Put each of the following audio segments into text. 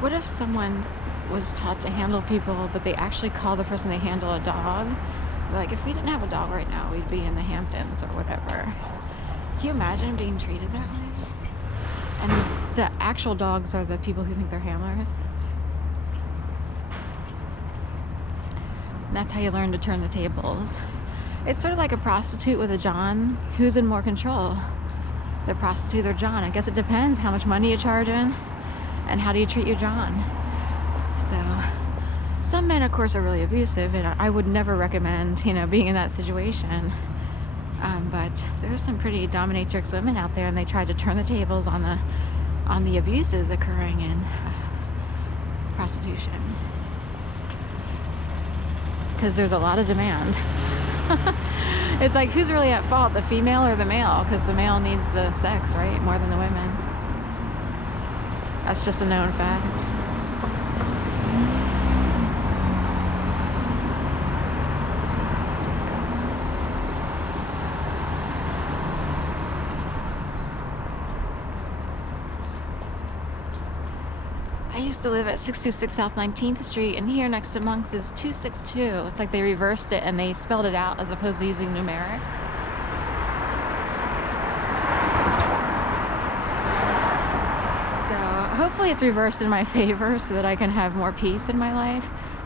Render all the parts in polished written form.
What if someone was taught to handle people, but they actually call the person they handle a dog? Like, if we didn't have a dog right now, we'd be in the Hamptons or whatever. Can you imagine being treated that way? And the actual dogs are the people who think they're handlers. And that's how you learn to turn the tables. It's sort of like a prostitute with a John. Who's in more control? The prostitute or John? I guess it depends how much money you charge in. And how do you treat your John? So, some men, of course, are really abusive, and I would never recommend, being in that situation. But there's some pretty dominatrix women out there, and they try to turn the tables on the abuses occurring in prostitution, because there's a lot of demand. It's like, who's really at fault, the female or the male? Because the male needs the sex, right, more than the women. That's just a known fact. I used to live at 626 South 19th Street, and here next to Monk's is 262. It's like they reversed it and they spelled it out as opposed to using numerics. Hopefully it's reversed in my favor so that I can have more peace in my life.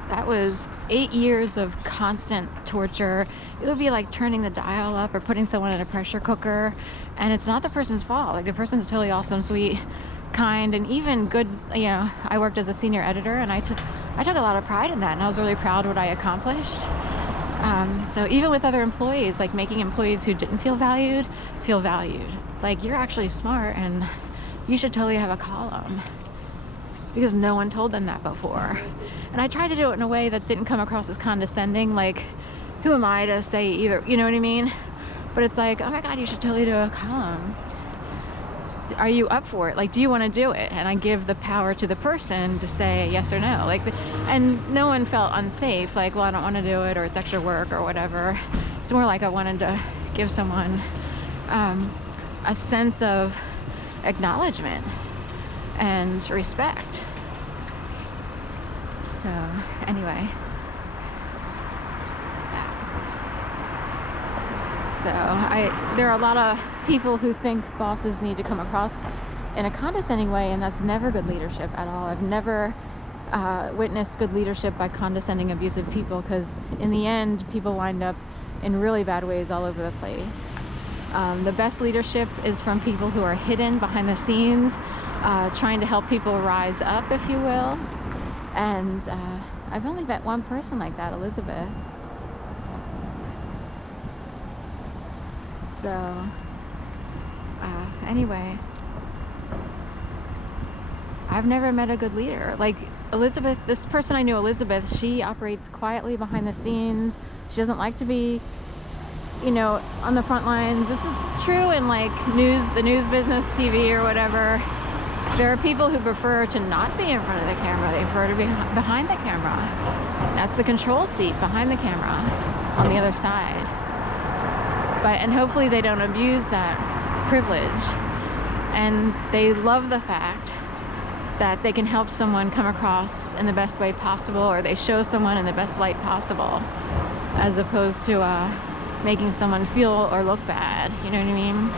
That was 8 years of constant torture. It would be like turning the dial up or putting someone in a pressure cooker, and it's not the person's fault. Like, the person's totally awesome, sweet, kind, and even good. I worked as a senior editor, and I took a lot of pride in that, and I was really proud of what I accomplished. So even with other employees, like making employees who didn't feel valued. Like, you're actually smart, and you should totally have a column, because no one told them that before. And I tried to do it in a way that didn't come across as condescending, like, who am I to say either, you know what I mean? But it's like, oh my God, you should totally do a column. Are you up for it? Like, do you want to do it? And I give the power to the person to say yes or no. Like, and no one felt unsafe, like, well, I don't want to do it, or it's extra work or whatever. It's more like I wanted to give someone a sense of acknowledgement and respect. So anyway, there are a lot of people who think bosses need to come across in a condescending way, and that's never good leadership at all. I've never witnessed good leadership by condescending, abusive people, because in the end people wind up in really bad ways all over the place. The best leadership is from people who are hidden behind the scenes, trying to help people rise up, if you will. And I've only met one person like that, Elizabeth. So, anyway, I've never met a good leader. Like Elizabeth, this person I knew, Elizabeth, she operates quietly behind the scenes. She doesn't like to be, on the front lines. This is true in like the news business, TV or whatever. There are people who prefer to not be in front of the camera. They prefer to be behind the camera. That's the control seat, behind the camera, on the other side. And hopefully they don't abuse that privilege. And they love the fact that they can help someone come across in the best way possible, or they show someone in the best light possible, as opposed to making someone feel or look bad. You know what I mean?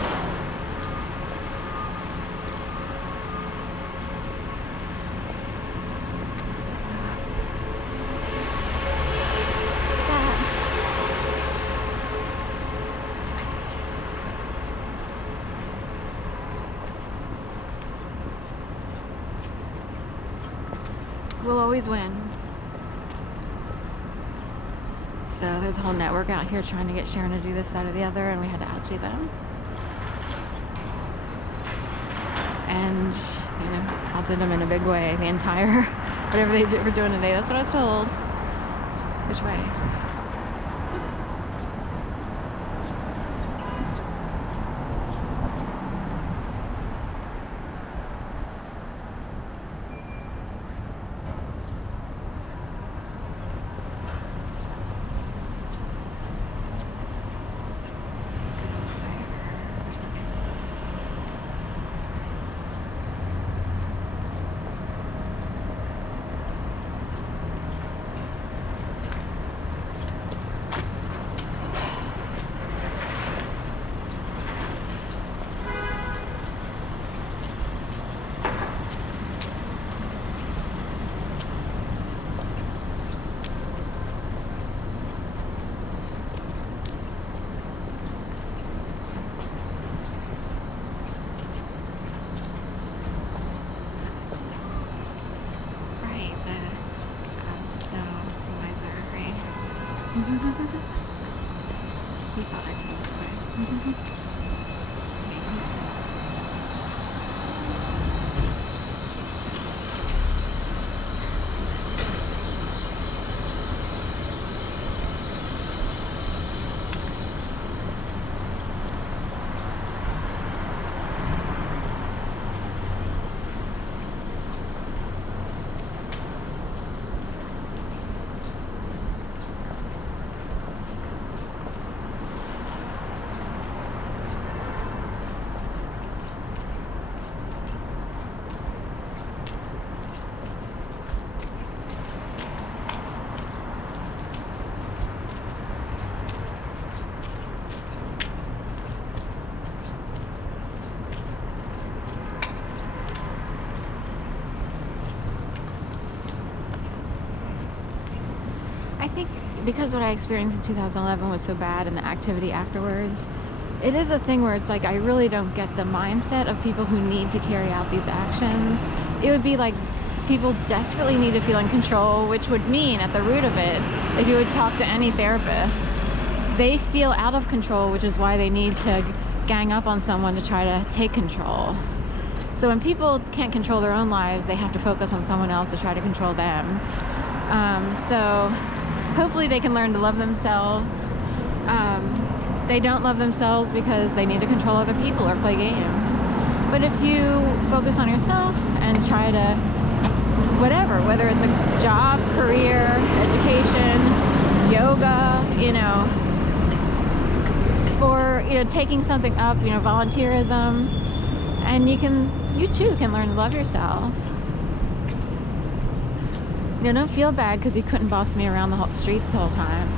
We'll always win. So there's a whole network out here trying to get Sharon to do this, that, or the other, and we had to outdo them. and you know, halted them in a big way. The entire whatever they were doing today. That's what I was told. Which way? He thought I'd go this way. I think because what I experienced in 2011 was so bad and the activity afterwards, it is a thing where it's like I really don't get the mindset of people who need to carry out these actions. It would be like people desperately need to feel in control, which would mean at the root of it, if you would talk to any therapist, they feel out of control, which is why they need to gang up on someone to try to take control. So when people can't control their own lives, they have to focus on someone else to try to control them. So hopefully they can learn to love themselves. They don't love themselves because they need to control other people or play games. But if you focus on yourself and try to, whether it's a job, career, education, yoga, sport, taking something up, volunteerism, and you too can learn to love yourself. Don't feel bad because you couldn't boss me around the whole streets the whole time,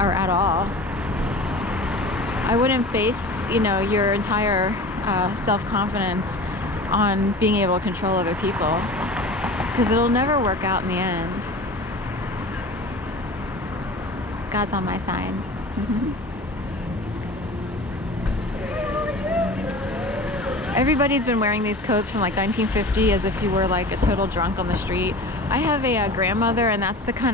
or at all. I wouldn't base, your entire self-confidence on being able to control other people, because it'll never work out in the end. God's on my side. Everybody's been wearing these coats from like 1950 as if you were like a total drunk on the street. I have a grandmother, and that's the kind